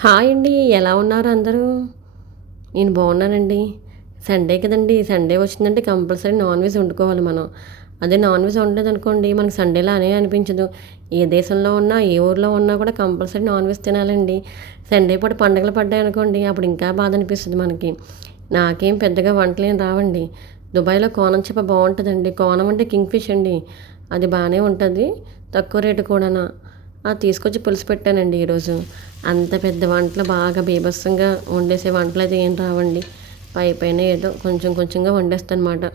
Hi అండి ఎలా ఉన్నారు అందరూ? నేను బాగున్నానండి. సండే కదండి సండే వచ్చిందంటే కంపల్సరీ నాన్ వెజ్ వండుకోవాలి మనం. అదే నాన్ వెజ్ వండలేదు అనుకోండి మనకు సండేలా అనే అనిపించదు. ఏ దేశంలో ఉన్నా ఏ ఊర్లో ఉన్నా కూడా కంపల్సరీ నాన్ వెజ్ తినాలండి. సండే పూట పండుగలు పడ్డాయి అనుకోండి అప్పుడు ఇంకా బాధ అనిపిస్తుంది మనకి. నాకేం పెద్దగా వంటలు ఏం రావండి. దుబాయ్లో కోనం చెప్ప బాగుంటుందండి. కోనం అంటే కింగ్ ఫిష్ అండి. అది బాగానే ఉంటుంది. తక్కువ రేటు కూడానా. తీసుకొచ్చి పులుసు పెట్టానండి ఈరోజు. అంత పెద్ద వంటలు బాగా బీభత్సంగా వండేసే వంటలు అయితే ఏం రావండి. పై పైన ఏదో కొంచెం కొంచెంగా వండేస్తాను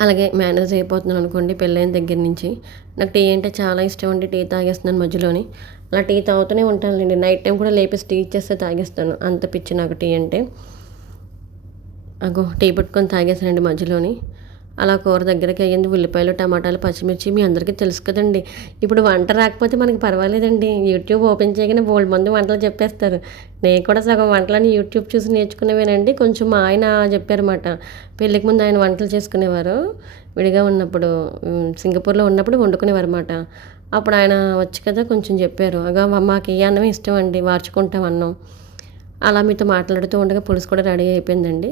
అలాగే మేనేజ్ అయిపోతున్నాను అనుకోండి పెళ్ళైన దగ్గర నుంచి. నాకు టీ అంటే చాలా ఇష్టం అండి టీ తాగేస్తున్నాను మధ్యలోని. అలా టీ తాగుతూనే ఉంటానులేండి. నైట్ టైం కూడా లేపేసి టీ ఇచ్చేస్తే తాగేస్తాను. అంత పిచ్చి నాకు టీ అంటే. అగో టీ పెట్టుకొని తాగేసానండి మధ్యలోని. అలా కూర దగ్గరికి అయ్యింది. ఉల్లిపాయలు టమాటాలు పచ్చిమిర్చి మీ అందరికీ తెలుసు కదండి. ఇప్పుడు వంట రాకపోతే మనకి పర్వాలేదండి. యూట్యూబ్ ఓపెన్ చేయగానే బోల్డ్ మంది వంటలు చెప్పేస్తారు. నేను కూడా సగం వంటలని యూట్యూబ్ చూసి నేర్చుకునేవేనండి. కొంచెం మా ఆయన చెప్పారన్నమాట. పెళ్ళికి ముందు ఆయన వంటలు చేసుకునేవారు. విడిగా ఉన్నప్పుడు సింగపూర్లో ఉన్నప్పుడు వండుకునేవారు అనమాట అప్పుడు ఆయన వచ్చి కదా కొంచెం చెప్పారు. అగా మాకు ఏ అన్నం ఇష్టం అండి. వార్చుకుంటాం అన్నం. అలా మీతో మాట్లాడుతూ ఉండగా పులుసు కూడా రెడీ అయిపోయిందండి.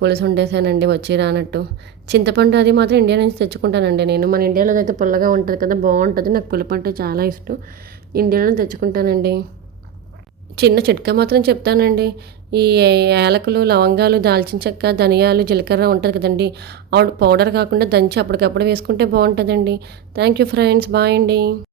పులుసు ఉండేసానండి వచ్చి రానట్టు. చింతపండు అది మాత్రం ఇండియా నుంచి తెచ్చుకుంటానండి నేను. మన ఇండియాలో అయితే పుల్లగా ఉంటుంది కదా బాగుంటుంది. నాకు పులుపు చాలా ఇష్టం. ఇండియాలో తెచ్చుకుంటానండి. చిన్న చిట్కా మాత్రం చెప్తానండి. ఈ యాలకులు లవంగాలు దాల్చిన చెక్క ధనియాలు జీలకర్ర ఉంటుంది కదండి. పౌడర్ కాకుండా దంచి అప్పటికప్పుడు వేసుకుంటే బాగుంటుందండి. Thank you friends. బాయ్ అండి.